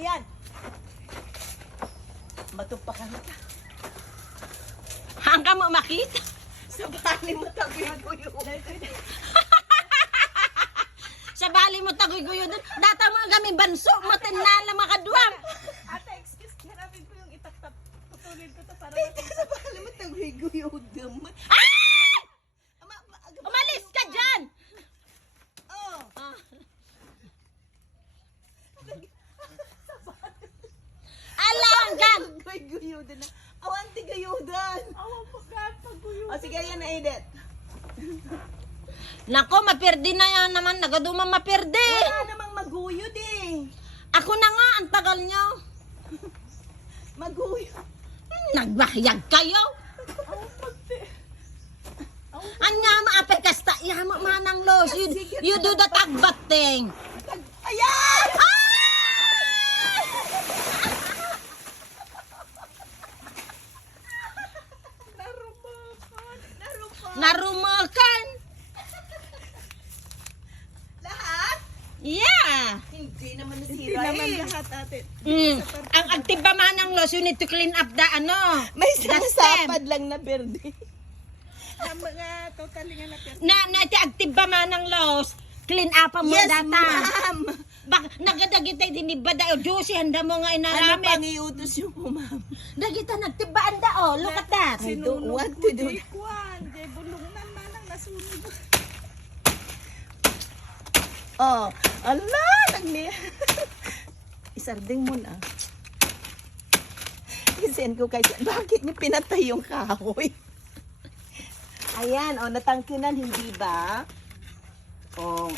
ayan. Matupakan na ta. Hanggang mo makita. Sa bali mo taguy-guyo. Sa bali mo tagoy-guyo doon. Data mo kami banso. Matinala makaduwang. Ate, excuse, hanapin ko yung itak-tap. Putulin ko to para Sa bali mo taguy-guyo. Ay! Umalis ka dyan! Oh. Ah. Alangan! Taguy-guyo na. Awanti gayudan. awang pagkaguyo. O sige, ayan na edit. Nako, mapirdi na yan naman. Nagaduma mapirdi. Wala namang maguyod eh. Ako na nga, ang tagal nyo. Maguyod. Nagbahayag kayo. Awang pagte. Anya maapay kasta. Ihama manang los. You do the tagbat thing. Ayan! Narumakan. Narumakan. Lahat? Yeah. Hindi naman Hindi nasira naman eh. lahat, ate. Ang agtiba manang los, you need to clean up the ano. May isang the stem. sapad lang na berde. Ang mga totally nga na Na ti agtiba manang los. Clean up mo Yes, data. ma'am. Bak nagadagitay dinibba da o juicy handa mo nga Ano inaramit. pang iutos yung ma'am? Dagita nagtibaan da oh. Look at that. I don't want to do that. Kwan, jay bulungan manang nasunog. Oh, ala, nagniya. Isarding mo na. Isend ko kay bakit niyo pinatay yung kahoy? Ayan, oh, natangkinan, hindi ba? Oh,